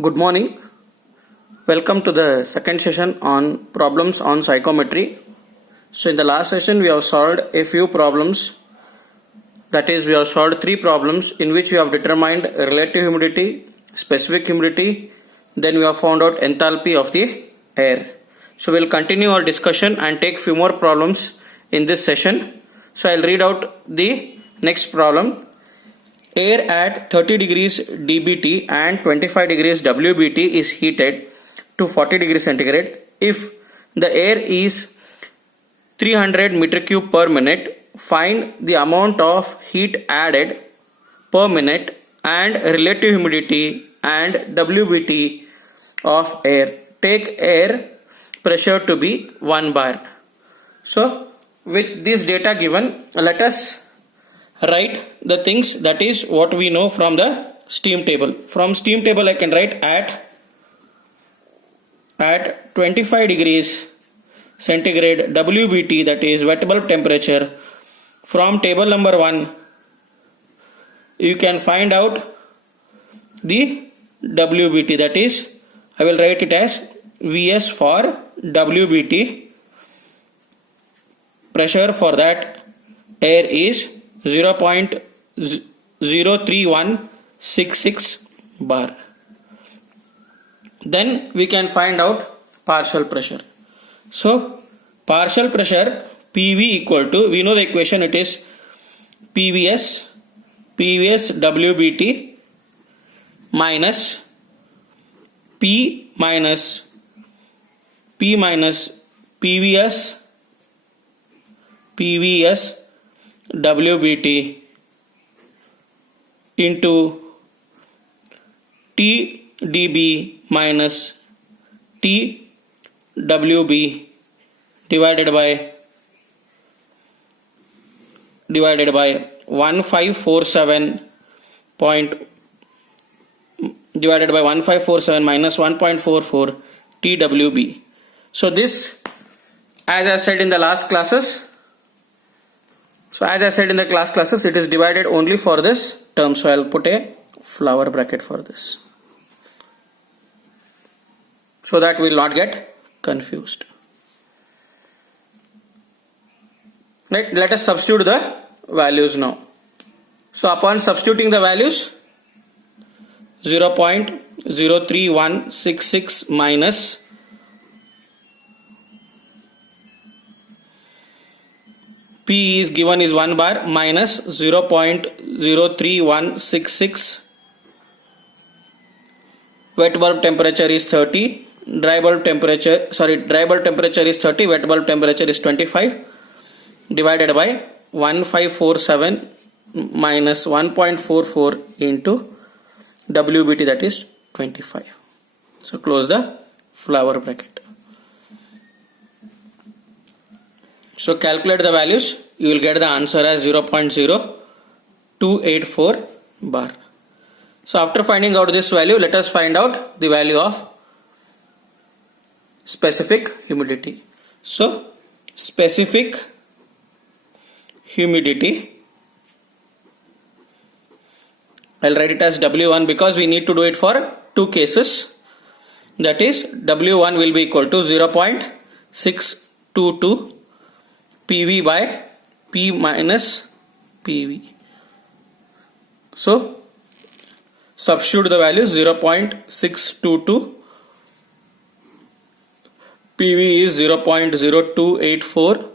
Good morning. Welcome to the second session on problems on psychometry. So in the last session we have solved a few problems. That is, we have solved three problems in which we have determined relative humidity, specific humidity, then we have found out enthalpy of the air. So we'll continue our discussion and take few more problems in this session. So I'll read out the next problem. Air at 30 degrees dBT and 25 degrees WBT is heated to 40 degrees centigrade. If the air is 300 meter cube per minute, find the amount of heat added per minute and relative humidity and WBT of air. Take air pressure to be 1 bar. So with this data given, let us write the things that is what we know from the steam table. From steam table I can write at 25 degrees centigrade WBT, that is wet bulb temperature. From table number 1 you can find out the WBT, that is I will write it as Vs for WBT. Pressure for that air is 0.03166 bar. Then we can find out partial pressure. So partial pressure PV equal to, we know the equation, it is PVS WBT minus P minus PVS WBT into TdB minus TWB divided by 1547 minus 1.44 TWB. So this, as I said in the last classes, it is divided only for this term. So I'll put a flower bracket for this, so that we will not get confused. Right, let us substitute the values now. So upon substituting the values, 0.03166 minus P is given is 1 bar minus 0.03166. Wet bulb temperature is 30. Dry bulb temperature is 30. Wet bulb temperature is 25. Divided by 1547 minus 1.44 into WBT, that is 25. So close the flower bracket. So calculate the values, you will get the answer as 0.0284 bar. So after finding out this value, let us find out the value of specific humidity. So specific humidity, I'll write it as W1 because we need to do it for two cases. That is, W1 will be equal to 0.622 PV by P minus PV. So substitute the values. 0.622 PV is 0.0284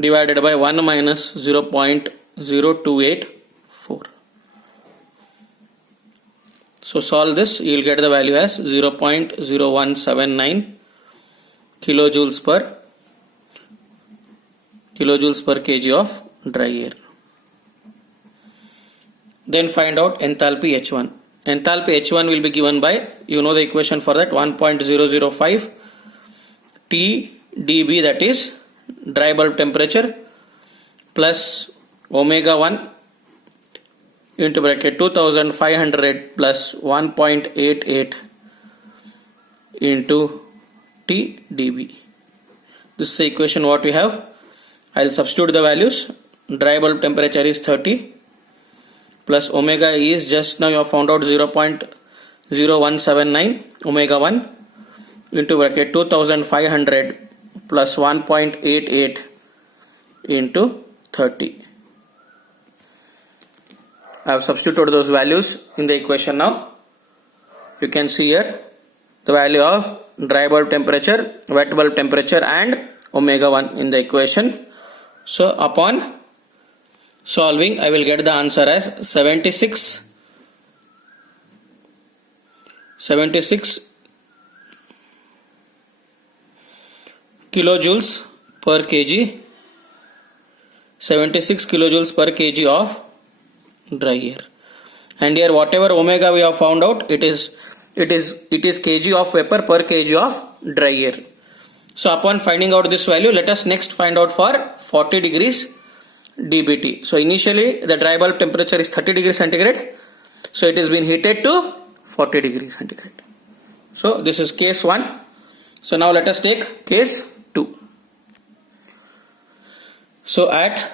divided by 1 minus 0.0284. So solve this, you will get the value as 0.0179 kilojoules per kg of dry air. Then find out enthalpy H1. Enthalpy H1 will be given by, you know the equation for that, 1.005 TdB, that is dry bulb temperature, plus omega 1 into bracket 2500 plus 1.88 into TdB. This is the equation what we have. I will substitute the values. Dry bulb temperature is 30 plus omega is, just now you have found out, 0.0179 omega 1 into bracket 2500 plus 1.88 into 30. I have substituted those values in the equation now. You can see here the value of dry bulb temperature, wet bulb temperature and omega 1 in the equation. So upon solving, I will get the answer as 76 kilojoules per kg, 76 kilojoules per kg of dry air. And here whatever omega we have found out, it is kg of vapor per kg of dry air. So upon finding out this value, let us next find out for 40 degrees dBT. So initially the dry bulb temperature is 30 degrees centigrade. So it has been heated to 40 degrees centigrade. So this is case 1. So now let us take case 2. So at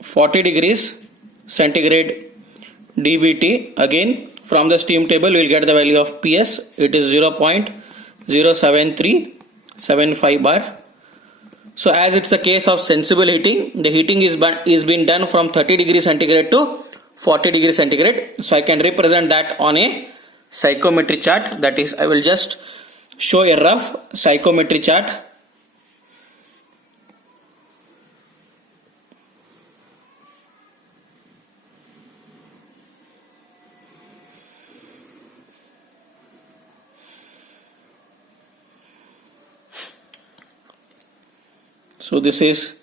40 degrees centigrade dBT, again from the steam table we will get the value of PS. It is 0.07375 bar. So as it's a case of sensible heating, the heating is being done from 30 degrees centigrade to 40 degrees centigrade. So I can represent that on a psychometry chart. That is, I will just show a rough psychometry chart. So this is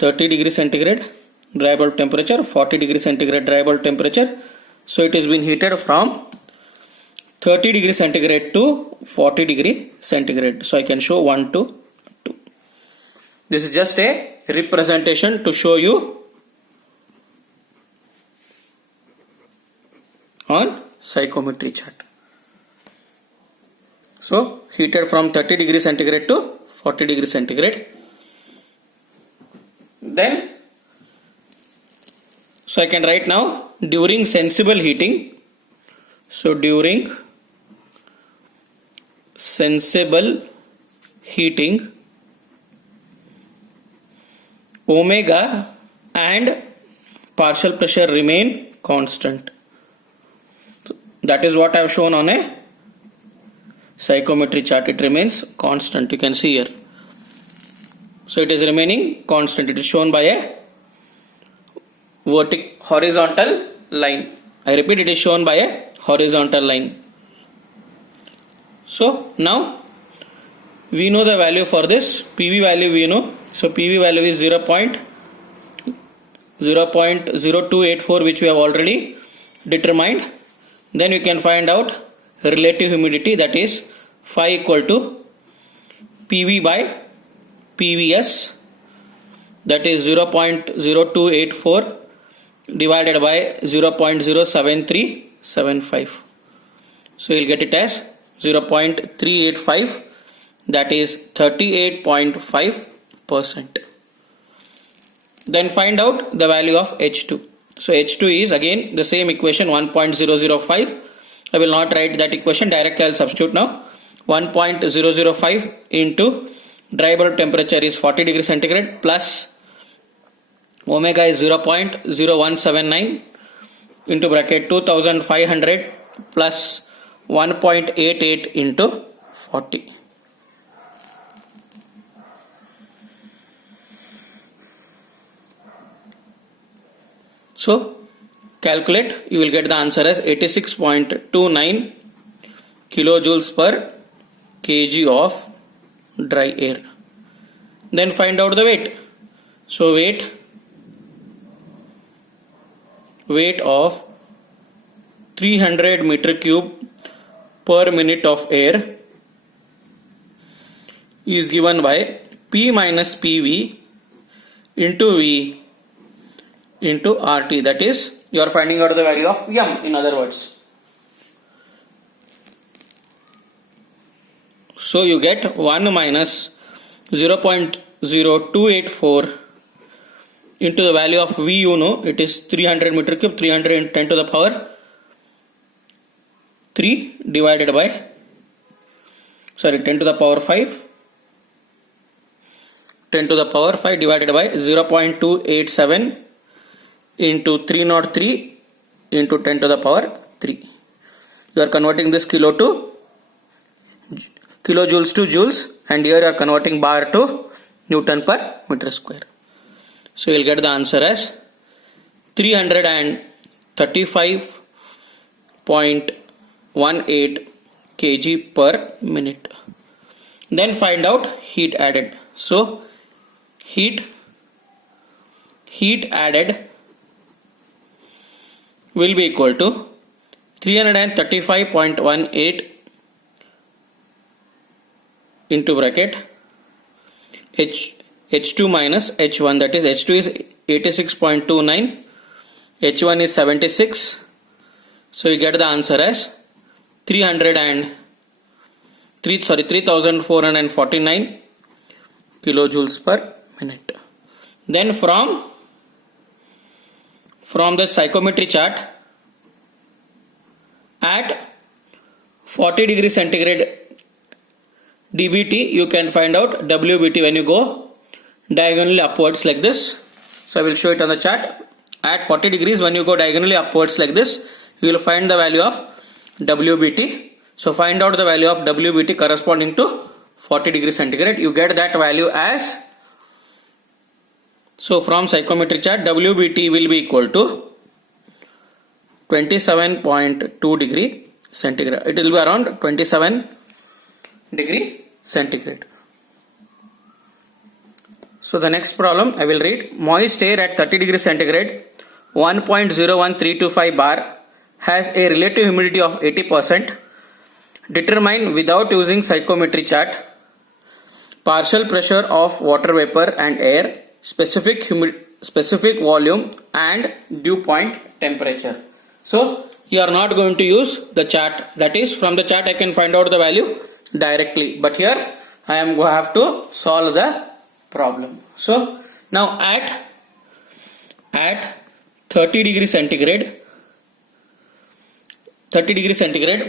30 degrees centigrade dry bulb temperature, 40 degrees centigrade dry bulb temperature. So it has been heated from 30 degrees centigrade to 40 degree centigrade. So I can show 1 to 2. This is just a representation to show you on psychometry chart. So heated from 30 degrees centigrade to 40 degrees centigrade. Then, so I can write now during sensible heating. So during sensible heating, omega and partial pressure remain constant. So that is what I have shown on a psychometry chart. It remains constant. You can see here. So it is remaining constant. It is shown by a horizontal line. I repeat, it is shown by a horizontal line. So now we know the value for this. PV value we know. So PV value is 0.0284, which we have already determined. Then you can find out relative humidity, that is phi equal to PV by PVS, that is 0.0284 divided by 0.07375. So you will get it as 0.385, that is 38.5%. Then find out the value of H2. So H2 is again the same equation, 1.005. I will not write that equation, directly I will substitute now. 1.005 into dry bulb temperature is 40 degrees centigrade plus omega is 0.0179 into bracket 2500 plus 1.88 into 40. So calculate, you will get the answer as 86.29 kilojoules per kg of dry air. Then find out the weight. So weight of 300 meter cube per minute of air is given by P minus PV into V into RT. That is, you are finding out the value of M, in other words. So you get 1 minus 0.0284 into the value of V, you know, it is 300 meter cube, 300 into 10 to the power 3 divided by 10 to the power 5 divided by 0.287 into 303 into 10 to the power 3. You are converting this kilojoules to joules, and here you are converting bar to Newton per meter square. So you will get the answer as 335.18 kg per minute. Then find out heat added. So heat added will be equal to 335.18 into bracket H2 minus H1, that is H2 is 86.29, H1 is 76. So you get the answer as 3,449 kilojoules per minute. Then from the psychometry chart, at 40 degree centigrade dBT, you can find out WBT when you go diagonally upwards like this. So I will show it on the chart. At 40 degrees, when you go diagonally upwards like this, you will find the value of WBT. So find out the value of WBT corresponding to 40 degree centigrade. You get that value as, so from psychometry chart, WBT will be equal to 27.2 degree centigrade. It will be around 27 degree centigrade. So the next problem I will read. Moist air at 30 degree centigrade, 1.01325 bar, has a relative humidity of 80%. Determine without using psychometry chart partial pressure of water vapor and air, specific volume and dew point temperature. So you are not going to use the chart, that is from the chart I can find out the value directly, but here I am going to have to solve the problem. So now at 30 degree centigrade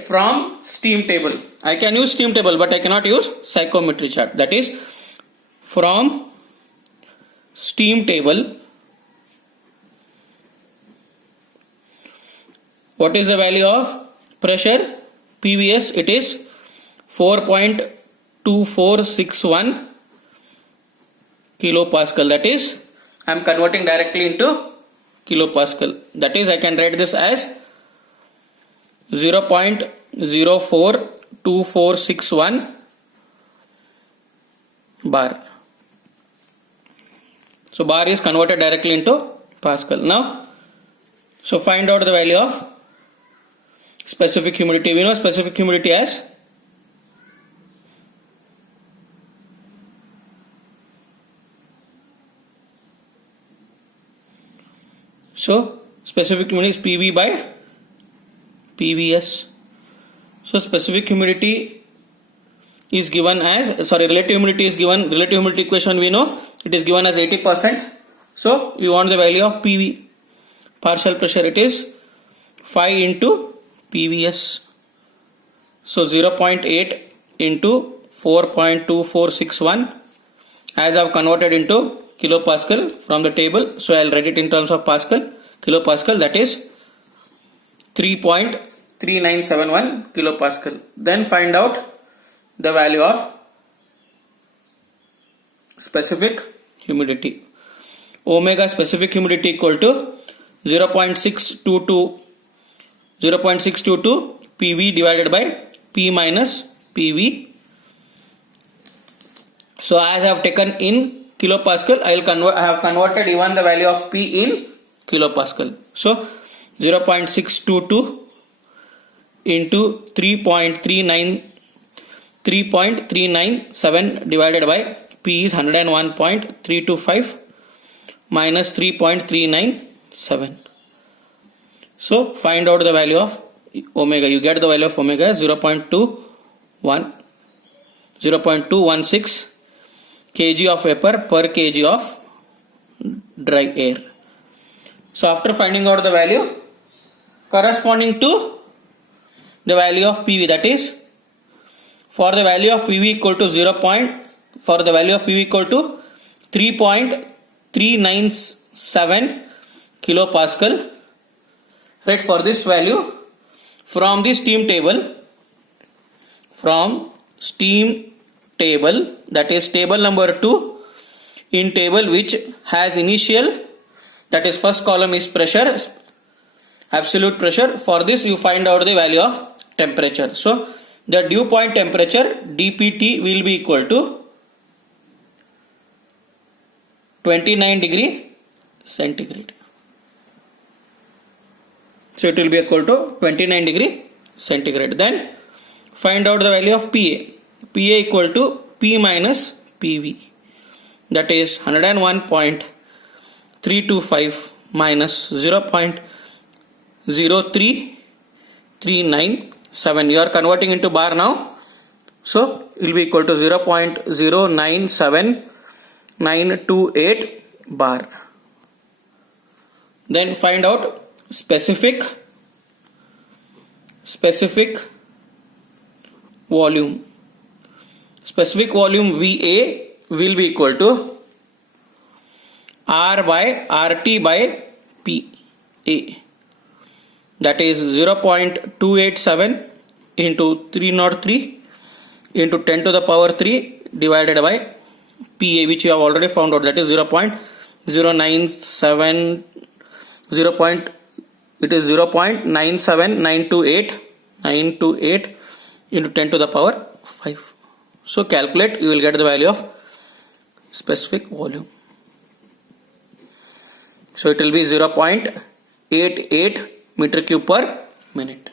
from steam table, I can use steam table but I cannot use psychometry chart, that is from steam table, what is the value of pressure PVS? It is 4.2461 kilopascal, that is I am converting directly into kilopascal, that is I can write this as 0.042461 bar. So bar is converted directly into Pascal. Now, so find out the value of specific humidity. We know specific humidity as specific humidity is PV by PVS. So specific humidity is given as, relative humidity is given, relative humidity equation we know it is given as 80%. So we want the value of PV. Partial pressure, it is 5 into PVS. So 0.8 into 4.2461, as I have converted into kilopascal from the table. So I will write it in terms of Pascal, kilopascal, that is 3.3971 kilopascal. Then find out the value of specific humidity. Omega specific humidity equal to 0.622 PV divided by P minus PV. So as I have taken in kilopascal, I have converted even the value of P in kilopascal. So 0.622 into 3.397 divided by P is 101.325 minus 3.397. So find out the value of omega. You get the value of omega as 0.216 kg of vapor per kg of dry air. So after finding out the value corresponding to the value of PV, that is for the value of PV equal to 3.397 kilopascal, right? For this value, from the steam table, that is table number 2, in table which has initial, that is first column is pressure, absolute pressure. For this you find out the value of temperature. So the dew point temperature dpt will be equal to 29 degree centigrade. So it will be equal to 29 degree centigrade. Then find out the value of PA. PA equal to P minus PV, that is 101.325 minus 0.03397. You are converting into bar now, so it will be equal to 0.097928 bar. Then find out specific volume. Specific volume VA will be equal to R by RT by PA, that is 0.287 into 303 into 10 to the power 3 divided by PA, which you have already found out, that is 0.097, it is 0.97928 into 10 to the power 5. So calculate, you will get the value of specific volume. So it will be 0.88 meter cube per minute.